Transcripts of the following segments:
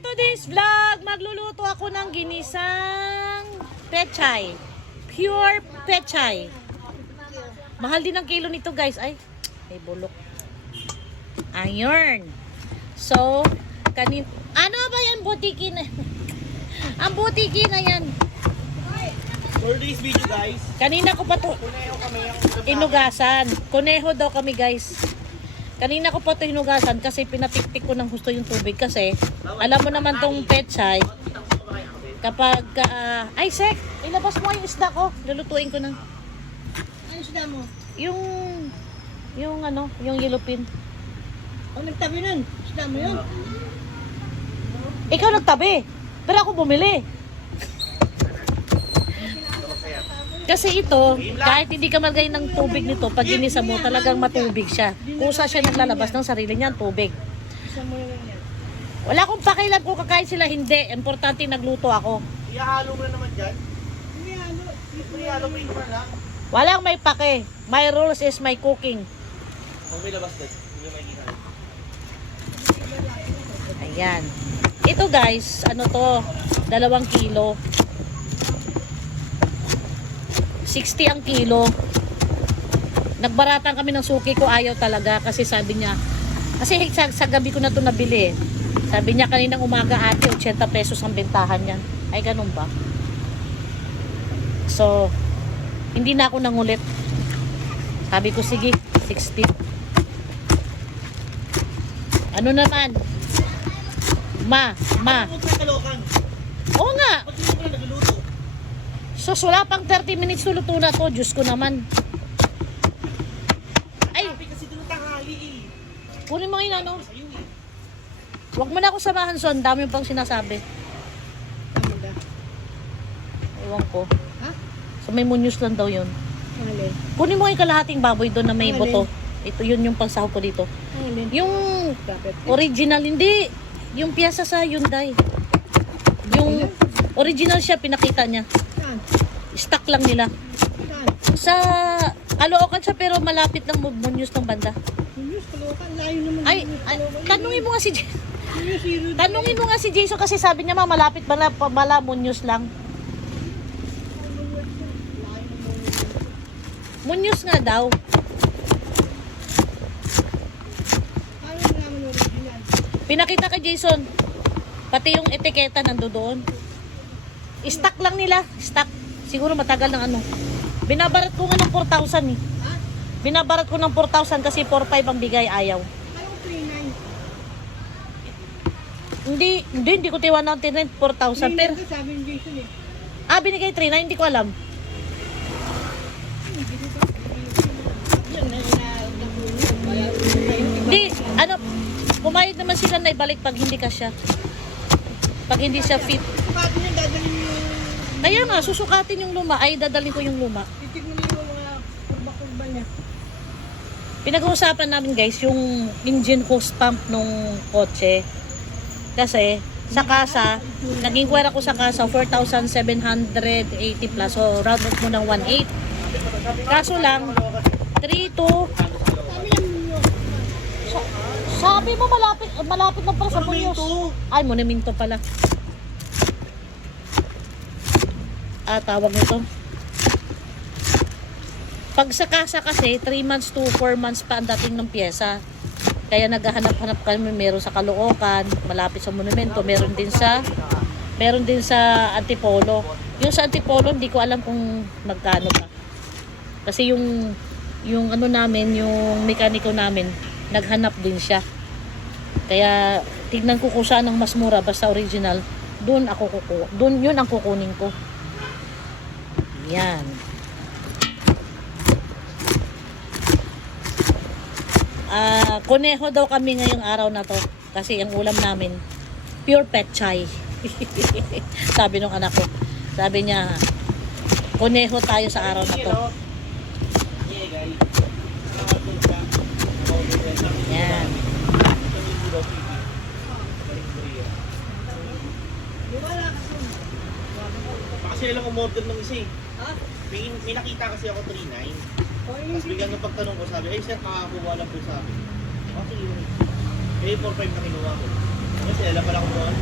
today's vlog, magluluto ako ng ginisang pechay. Pure pechay. Mahal din ang kilo nito, guys. Ay, may bulok. Ayun. So, ano ba yan, butiki na? Ang butiki na yan. For this video, guys, Kanina ko pa to inugasan. Kuneho daw kami, guys. Kanina ko pa to hinugasan kasi pinatiktik ko ng gusto yung tubig kasi alam mo naman tong pechay kapag ay sek, ilabas mo yung isda ko, lulutuin ko ng Ano isda mo? yung yung yellowfin. O nagtabi nun? Isda mo yun? Ikaw nagtabi pero ako bumili kasi ito, kahit hindi ka malagay ng tubig nito, pag ginisa mo, talagang matubig siya. Kusa siya naglalabas ng sarili niya, tubig. Isa mo lang yan. Wala akong pakialam kung kakain sila, hindi. Importante nagluto ako. ihahalo mo na naman dyan. Hindi ano? Ihahalo mo na lang. Walang may pake. My rules is my cooking. Kung may labas din, hindi may ihahalo. Ayan. Ito guys, ano to? 2 kilo. 60 ang kilo. Nagbaratan kami ng suki ko, ayaw talaga kasi sabi niya, kasi sa gabi ko na to nabili. Sabi niya kaninang umaga ate, 80 pesos ang bentahan yan. Ay ganun ba? So, hindi na ako nangulit. Sabi ko sige, 60. Ano naman? Ma. Huwag mo kalokan. Oo nga. Ba't hindi mo na nagluluto? So, wala pang 30 minutes luto na to. Diyos ko naman. Ay, Sabi kasi doon tanghali eh. kunin mo yun ano. Sa'yo eh. Huwag mo na ako samahan, son. Dami pang sinasabi. Ano ba? Ewan ko. Ha? So, may munyus lang daw yun. Alin? Kunin mo yung kalahating baboy doon na may boto. Ito, yun yung pangsahog ko dito. Alin? Yung Bakit? original, hindi. Yung piyesa sa Hyundai. Yung original siya, pinakita niya. Saan? Stock lang nila. Saan? Sa Caloocan siya, pero malapit lang munyus ng banda. Munyos, Caloocan. Layo naman. Ay, tanungin mo nga si Munyos, Hero. Tanungin mo nga si Jason kasi sabi niya malapit bala Munyos lang. Munyos nga daw. Ayaw mo naman original. Pinakita kay Jason. Pati yung etiketa nandoon. Stock lang nila. Stock. Siguro matagal ng ano. Binabarat ko nga ng 4,000 eh. Ha? Binabarat ko ng 4,000 kasi 4,500 ang bigay, ayaw. Ayaw 3,900. Hindi ko tiwan ng 4,000 pero Sabi ni Jason eh. binigay 3,900, hindi ko alam. Yan na napuno. Kaya Hindi, pumayag naman sila na ibalik pag hindi ka siya. Pag hindi siya fit. Pati niya dadalhin yung Kaya nga, susukatin yung luma. Ay, dadalhin ko yung luma. titig mo na yung mga kurba-kurba niya. Pinag-uusapan namin guys, yung engine hose pump nung kotse. Kasi, sa kasa, naging kwera ko sa kasa, 4,780 plus. So, round up mo ng 1,800. Kaso lang, 3 to... Sabi niya Munyos. Sabi mo, malapit na pala sa Munyos. Monumento. Ay, Monumento pala. Tawag nito. Pag sa kasa kasi, 3 months to 4 months pa ang dating ng pyesa. Kaya naghahanap-hanap kami, meron sa Caloocan, malapit sa Monumento, meron din sa Antipolo. Yung sa Antipolo, hindi ko alam kung magkano pa. Kasi yung ano namin, yung mekaniko namin, naghanap din siya. Kaya tignan ko kung saan ang mas mura basta original, doon yun ang kukunin ko. Yan. Kuneho daw kami ngayong araw na to kasi ang ulam namin pure pechay. Sabi nung anak ko. Sabi niya, kuneho tayo sa araw na to. Yeah, guys. Yan. Kasi lang umorder ng isa eh. Ha? May nakita kasi ako 3,900. O Tapos biglang nung pagtanong ko sabi, ay sir, kakakuha lang po sa akin. Okay yun. Eh, 4,500 na kinuha ko. Kasi alam pala ko doon.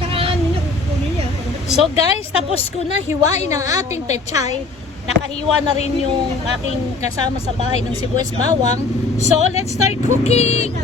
sa kanan niya, kukunin niya. So guys, tapos ko na hiwain ang ating pechay. Nakahiwa na rin yung aking kasama sa bahay ng sibuyas bawang. So let's start cooking!